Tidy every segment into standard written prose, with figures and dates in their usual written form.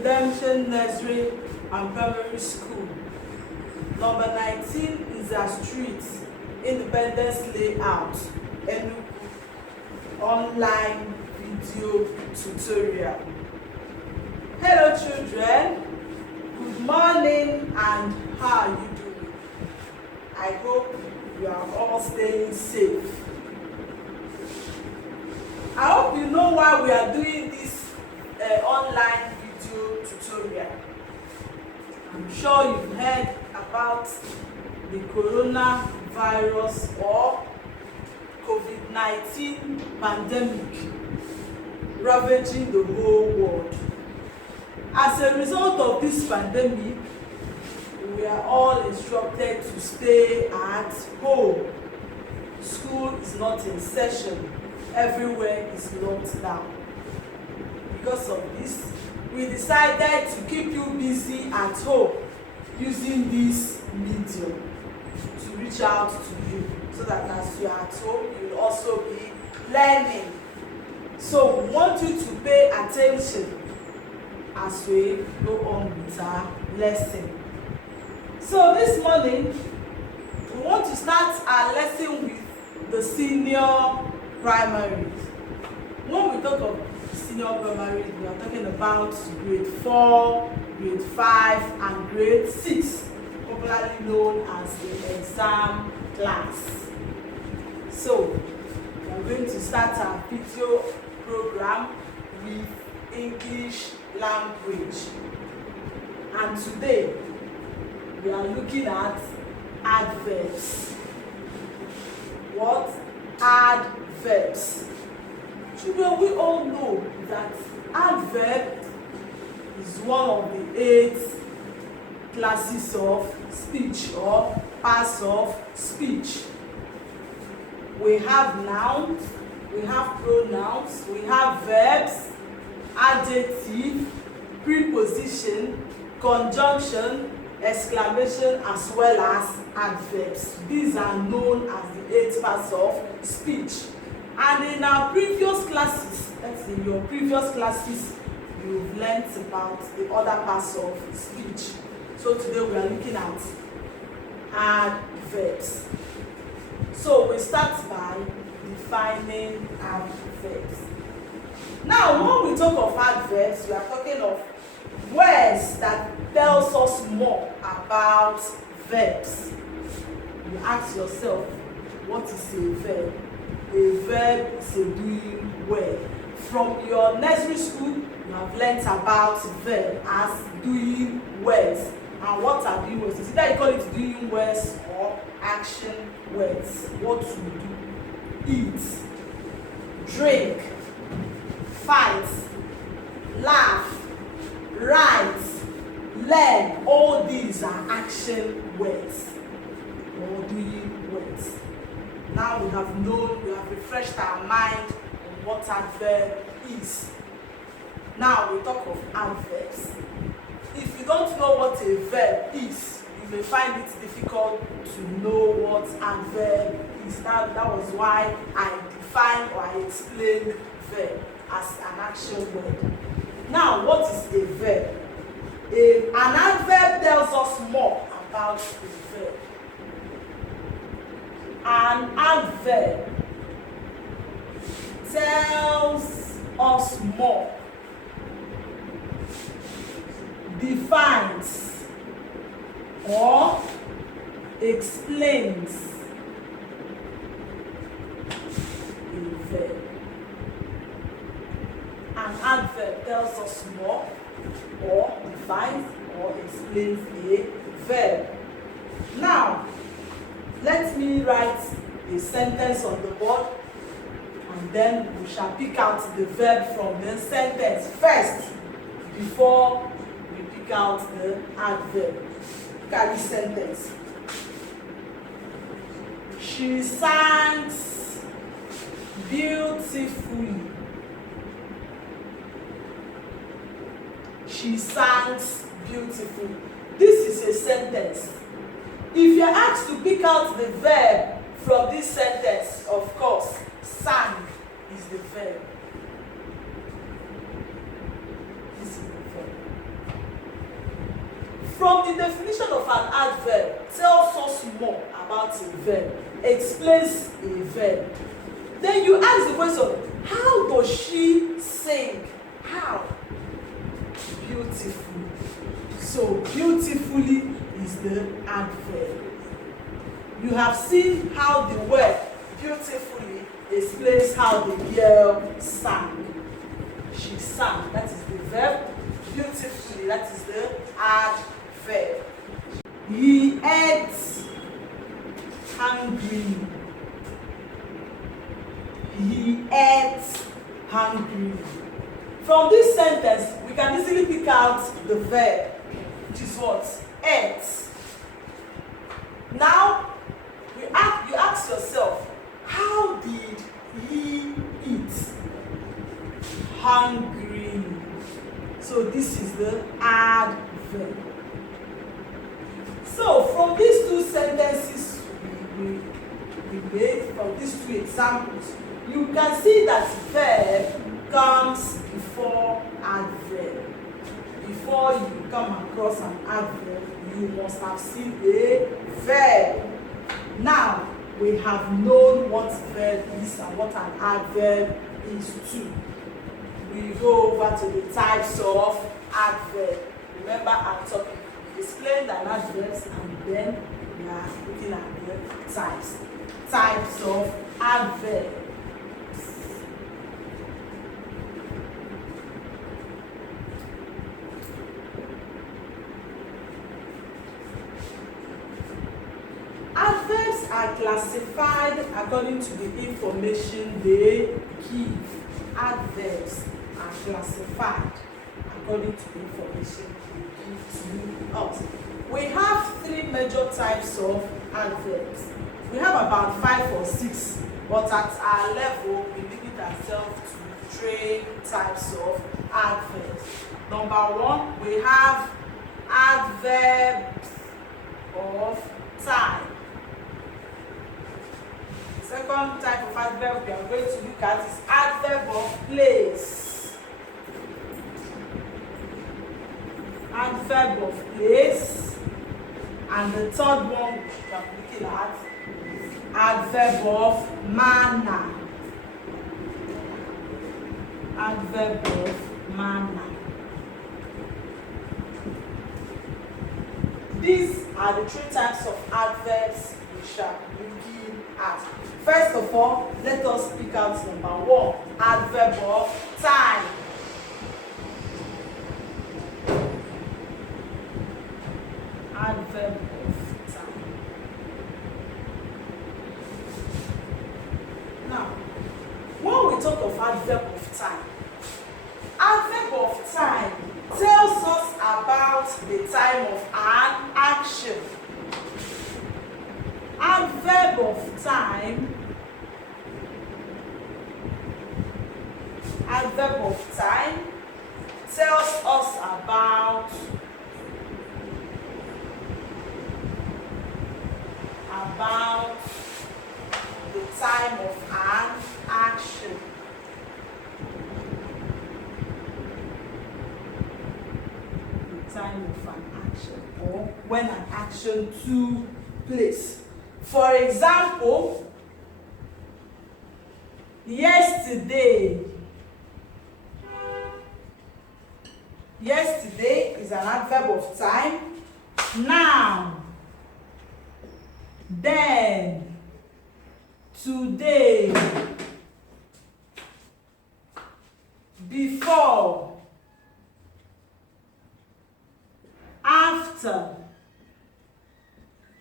Redemption Nursery and Primary School. Number 19 is a street, Independence Layout, ENUGU, online video tutorial. Hello children, good morning and how are you doing? I hope you are all staying safe. I hope you know why we are doing this online video tutorial. I'm sure you've heard about the coronavirus or COVID-19 pandemic ravaging the whole world. As a result of this pandemic, we are all instructed to stay at home. School is not in session. Everywhere is locked down. Because of this, we decided to keep you busy at home using this medium to reach out to you, so that as you are at home, you will also be learning. So we want you to pay attention as we go on with our lesson. So this morning, we want to start our lesson with the senior primary. When we talk of senior primary, we are talking about grade 4, grade 5, and grade 6, popularly known as the exam class. So, we are going to start our video program with English language. And today, we are looking at adverbs. What? Adverbs. Children, we all know that adverb is one of the 8 classes of speech or parts of speech. We have nouns, we have pronouns, we have verbs, adjective, preposition, conjunction, exclamation, as well as adverbs. These are known as the 8 parts of speech. And in our previous classes, in your previous classes, you've learned about the other parts of speech. So today we are looking at adverbs. So we start by defining adverbs. Now, when we talk of adverbs, we are talking of words that tells us more about verbs. You ask yourself, what is a verb? A verb is a doing word. From your nursery school, you have learnt about verb as doing words. And what are doing words? It's either you call it doing words or action words. What to do: eat, drink, fight, laugh, write, learn. All these are action words or doing words. Now we have known, we have refreshed our mind on what adverb is. Now we talk of adverbs. If you don't know what a verb is, you may find it difficult to know what adverb is. That was why I defined or I explained verb as an action word. Now, what is a verb? An adverb tells us more about a verb. An adverb tells us more, defines or explains a verb. An adverb tells us more or defines or explains a verb. Now, let me write a sentence on the board, and then we shall pick out the verb from the sentence first before we pick out the adverb. Look at this sentence. She sings beautifully. She sings beautifully. This is a sentence. If you're asked to pick out the verb from this sentence, of course, sang is the verb. This is the verb. the definition of an adverb tells us more about a verb, explains a verb. Then you ask the question, how does she sing? How? Beautifully. So beautifully is the adverb. You have seen how the word beautifully explains how the girl sang. She sang, that is the verb. Beautifully, that is the adverb. He ate hungry. He ate hungry. From this sentence, we can easily pick out the verb, which is what? Ate. Now, you ask yourself, how did he eat? Hungry. So this is the adverb. So from these two sentences we made, from these two examples, you can see that verb comes before adverb. Before you come across an adverb, you must have seen a verb. Now, we have known what verb is and what an adverb is too. We go over to the types of adverb. Remember, I'm talking, explained an adverbs, and then we are looking at the types. Types of adverb. Adverbs are classified according to the information they give. Adverbs are classified according to the information they give to us. We have three major types of adverbs. We have about 5 or 6, but at our level, we limit ourselves to 3 types of adverbs. Number 1, we have adverbs of time. Second type of adverb we are going to look at is adverb of place. Adverb of place. And the third one we are looking at is adverb of manner. Adverb of manner. These are the 3 types of adverbs we shall be looking at. First of all, let us pick out number 1, adverb of time. Adverb of time. Now, when we talk of adverb of time tells us about the time of an action. Adverb of time tells us about the time of an action. The time of an action, or when an action took place. For example, yesterday. Yesterday is an adverb of time. Now, then, today, before, after,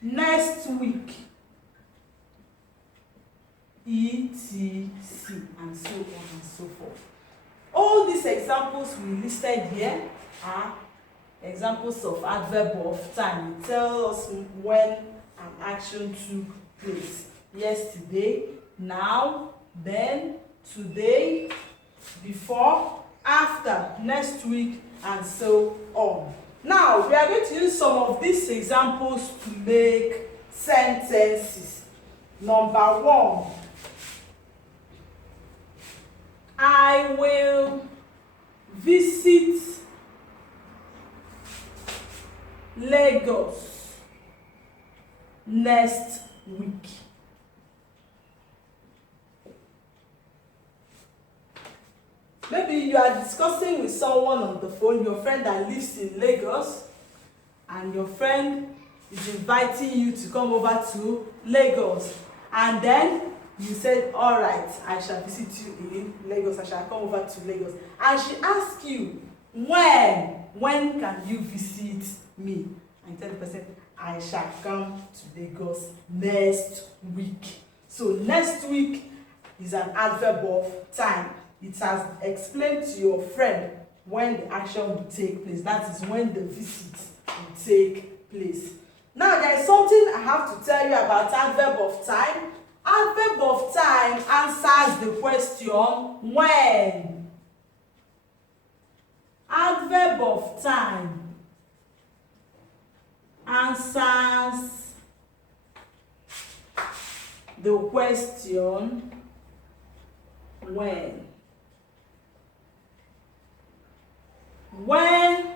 next week, etc. and so on and so forth. All these examples we listed here are examples of adverb of time. It tells us when an action took place. Yesterday, now, then, today, before, after, next week, and so on. Now, we are going to use some of these examples to make sentences. Number 1, I will visit Lagos next week. Maybe you are discussing with someone on the phone, your friend that lives in Lagos, and your friend is inviting you to come over to Lagos, and then you said, all right, I shall visit you in Lagos, I shall come over to Lagos, and she asks you, when can you visit me? And you tell the person, I shall come to Lagos next week. So next week is an adverb of time. It has explained to your friend when the action will take place. That is when the visit will take place. Now there is something I have to tell you about adverb of time. Adverb of time answers the question when. Adverb of time answers the question when. When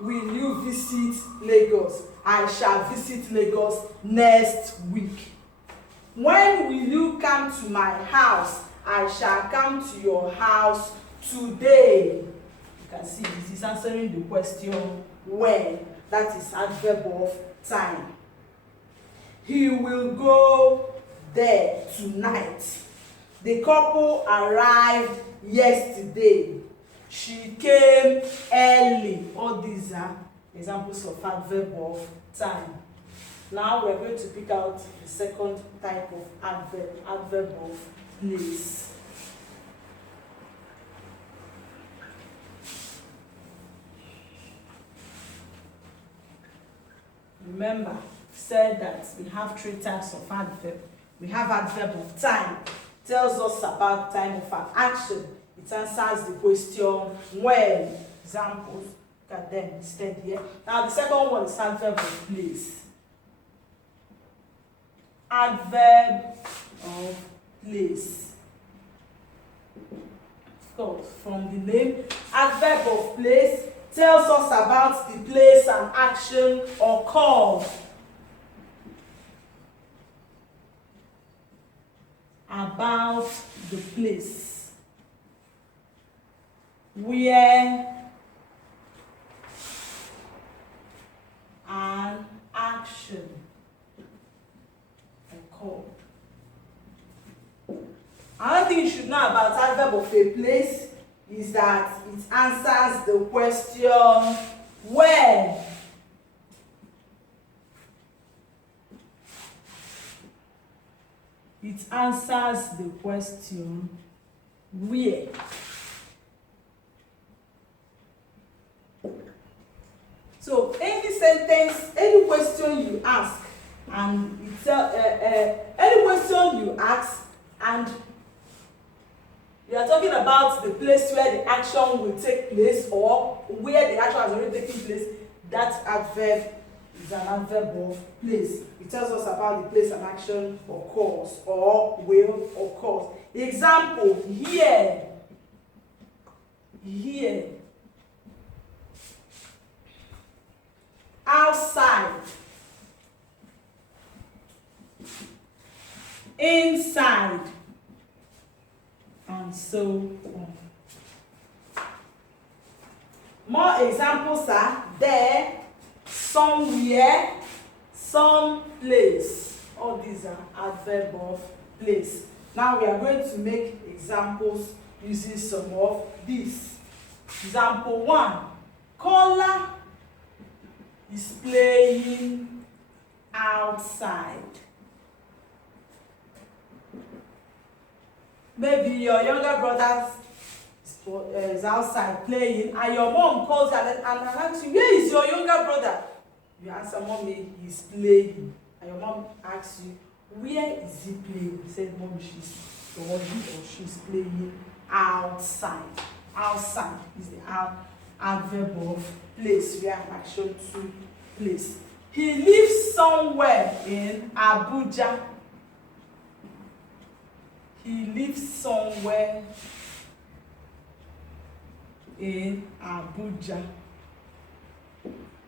will you visit Lagos? I shall visit Lagos next week. When will you come to my house? I shall come to your house today. You can see this is answering the question when. That is adverb of time. He will go there tonight. The couple arrived yesterday. She came early. All these are examples of adverb of time. Now we're going to pick out the second type of adverb of place. Remember, said that we have three types of adverb. We have adverb of time. Tells us about time of an action. It answers the question when. Examples, look at them instead here. Now the second one is adverb of place. Adverb of place. Of course, from the name, adverb of place tells us about the place an action occurs. About the place where an action occurred. Another thing you should know about adverb of a place is that it answers the question when. It answers the question where. So any sentence, any question you ask, and any question you ask, and you are talking about the place where the action will take place or where the action has already taken place, that adverb is an adverb of place. It tells us about the place an action occurs or will occur. Example, here. Here. Outside. Inside. And so on. More examples are there, somewhere, some place. All these are adverb of place. Now we are going to make examples using some of these. Example 1. Kola is playing outside. Maybe your younger brother is outside playing, and your mom calls you and asks you, where is your younger brother? You answer, mommy, he's playing. And your mom asks you, where is he playing? You said, mommy, she's playing outside. Outside is the adverb of place, where an action took place. He lives somewhere in Abuja. He lives somewhere in Abuja.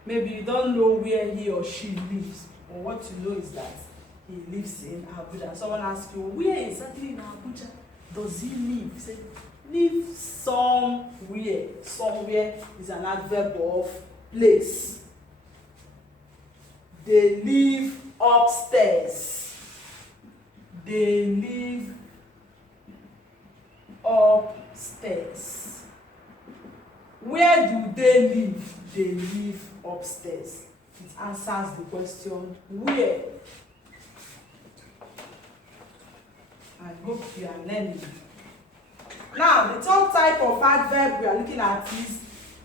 Maybe you don't know where he or she lives, or what you know is that he lives in Abuja. Someone asks you, where exactly in Abuja does he live? You say, live somewhere. Somewhere is an adverb of place. They live upstairs. They live upstairs. Where do they live? They live upstairs. It answers the question, where? I hope you are learning. Now, the third type of adverb we are looking at is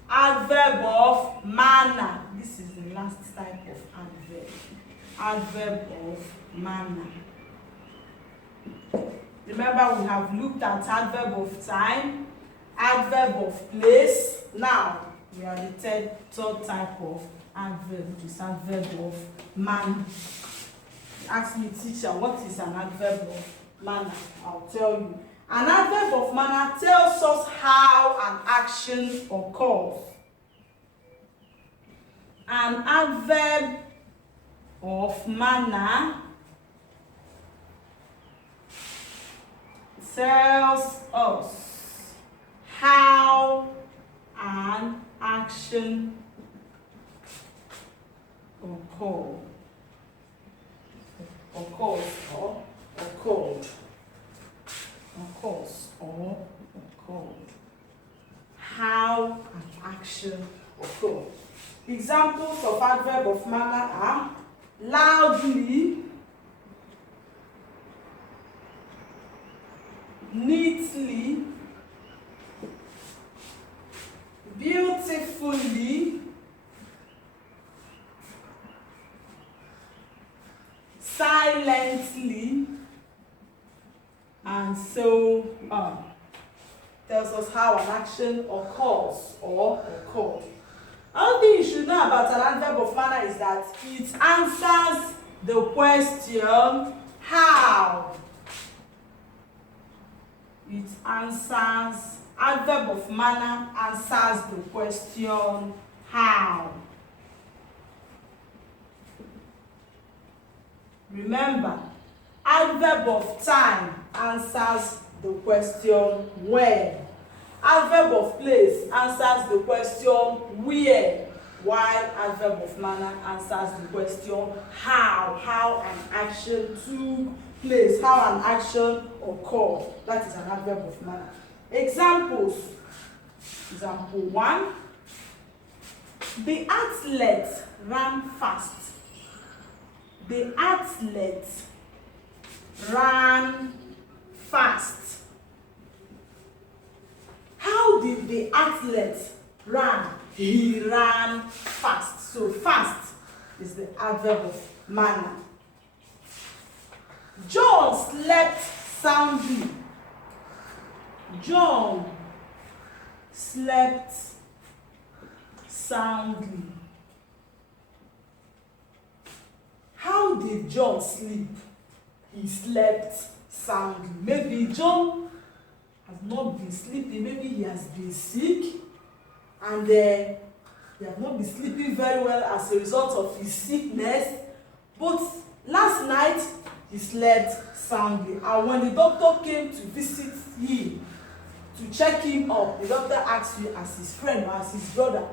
adverb of manner. This is the last type of adverb. Adverb of manner. Remember, we have looked at adverb of time, adverb of place. Now, we are the third type of adverb, which is adverb of manner. Ask me, teacher, what is an adverb of manner? I'll tell you. An adverb of manner tells us how an action occurs. An adverb of manner tells us how an action occurs or occurred. How an action occurred. Examples of adverb of manner are loudly, neatly, beautifully, silently, and so on. Tells us how an action occurs or occurred. Another thing you should know about an adverb of manner is that it answers the question how. It answers, adverb of manner answers the question how. Remember, adverb of time answers the question when. Adverb of place answers the question where, while adverb of manner answers the question how an action took place, how an action occurred. That is an adverb of manner. Examples. Example 1. The athlete ran fast. The athlete ran fast. How did the athlete run? He ran fast. So fast is the adverb of manner. John slept soundly. John slept soundly. How did John sleep? He slept soundly. Maybe John has not been sleeping. Maybe he has been sick and he has not been sleeping very well as a result of his sickness. But last night he slept soundly. And when the doctor came to visit him, to check him up, the doctor asked you as his friend or as his brother,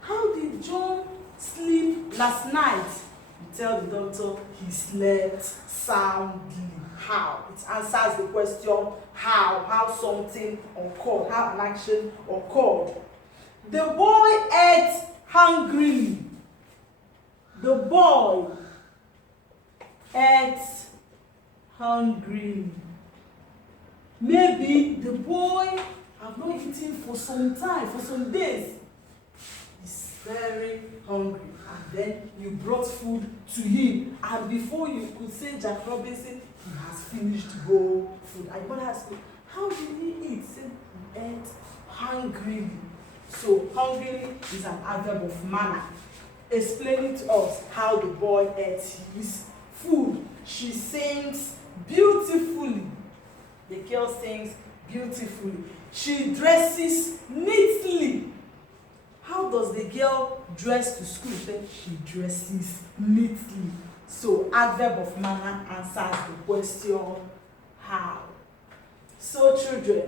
how did John sleep last night? You tell the doctor he slept soundly. How? It answers the question how something occurred, how an action occurred. The boy ate hungrily. The boy ate hungrily. Maybe the boy has not eaten for some time, for some days. He's very hungry. And then you brought food to him. And before you could say Jack Robinson, he has finished whole food. I want to ask you, how did he eat? Say he ate hungrily. So hungrily is an adverb of manner, explaining to us how the boy ate his food. She sings beautifully. The girl sings beautifully. She dresses neatly. How does the girl dress to school, say she dresses neatly. So adverb of manner answers the question how. So children,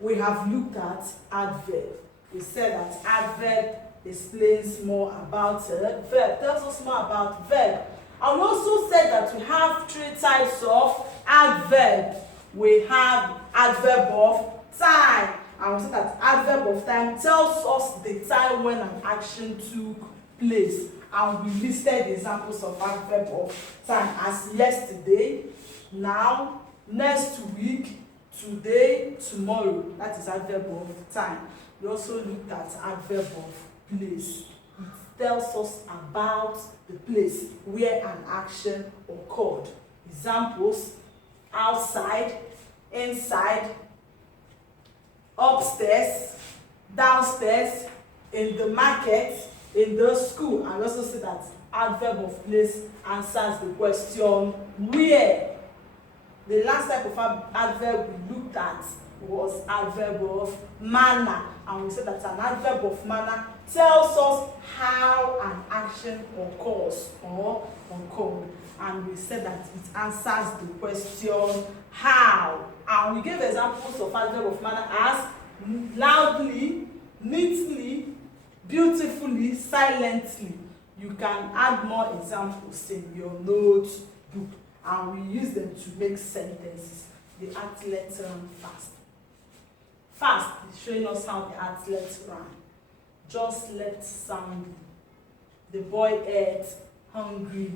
we have looked at adverb. We said that adverb explains more about verb, tells us more about verb. And we also said that we have three types of adverb. We have adverb of time. And we said that adverb of time tells us the time when an action took place. And we listed examples of adverb of time as yesterday, now, next week, today, tomorrow. That is adverb of time. We also looked at adverb of place. It tells us about the place where an action occurred. Examples: outside, inside, upstairs, downstairs, in the market, in the school. And we also say that adverb of place answers the question where. The last type of adverb we looked at was adverb of manner, and we said that an adverb of manner tells us how an action occurs or occurred, and we said that it answers the question how. And we gave examples of adverb of manner as loudly, neatly, beautifully, silently. You can add more examples in your notebook, and we use them to make sentences. The athlete ran fast. Fast is showing us how the athlete ran. Just left soundly. The boy ate hungrily.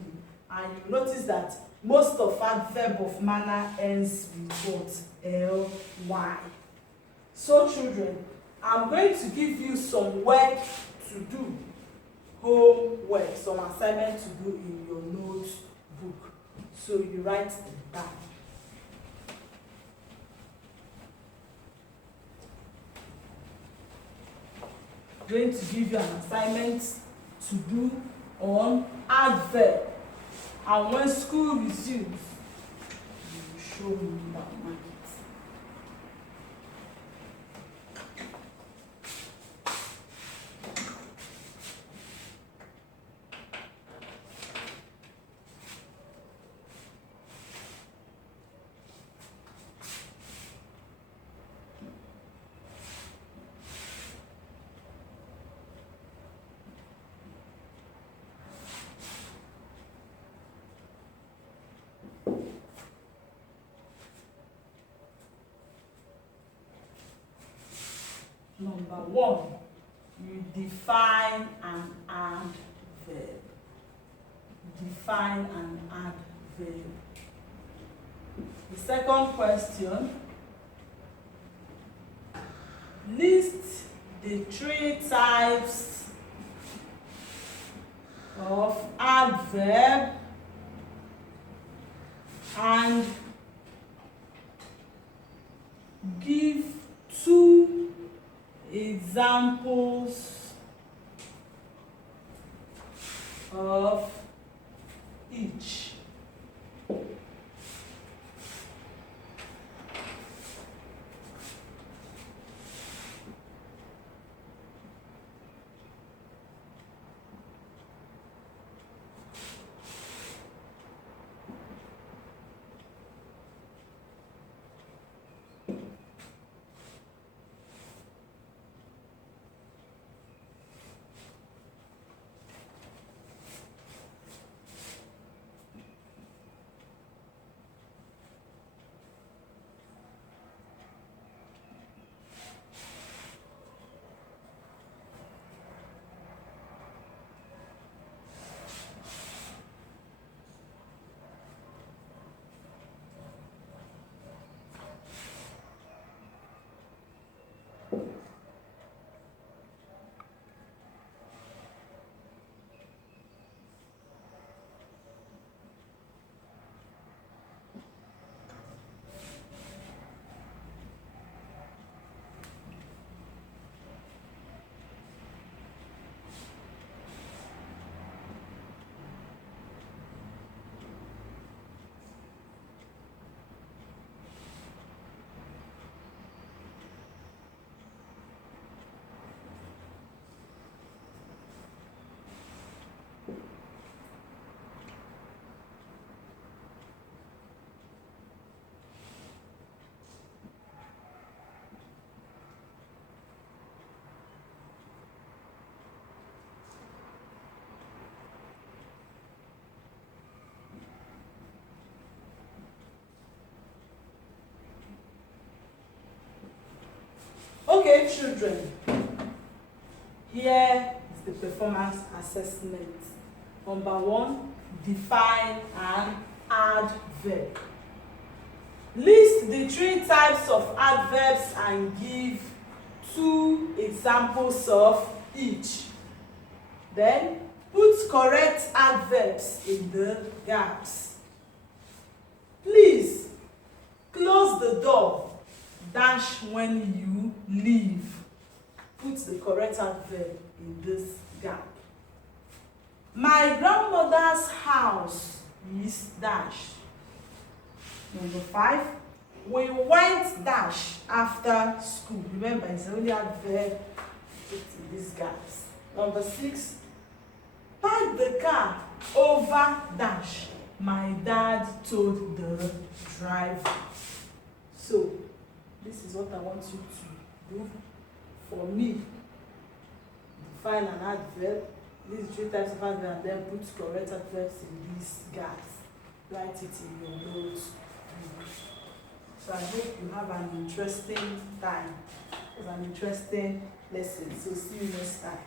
And you notice that most of adverb of manner ends with what? ly. So children, I'm going to give you some work to do. Homework, some assignment to do in your notebook. So you write them down. I'm going to give you an assignment to do on adverb. And when school resumes, you will show me that market. Number one, you define an adverb. Define an adverb. The second question, list the three types of adverb and give two examples of each. Okay, children, here is the performance assessment. Number 1, define an adverb. List the 3 types of adverbs and give 2 examples of each. Then put correct adverbs in the gaps. Please close the door dash when you leave. Put the correct adverb in this gap. My grandmother's house is dash. Number 5, we went dash after school. Remember, it's only adverb put in these gaps. Number 6, park the car over dash. My dad told the driver. So, this is what I want you to do for me. Define an adverb, these 3 types of adverb, and then put correct adverbs in these gaps. Write it in your notes. So I hope you have an interesting time. It was an interesting lesson. So see you next time.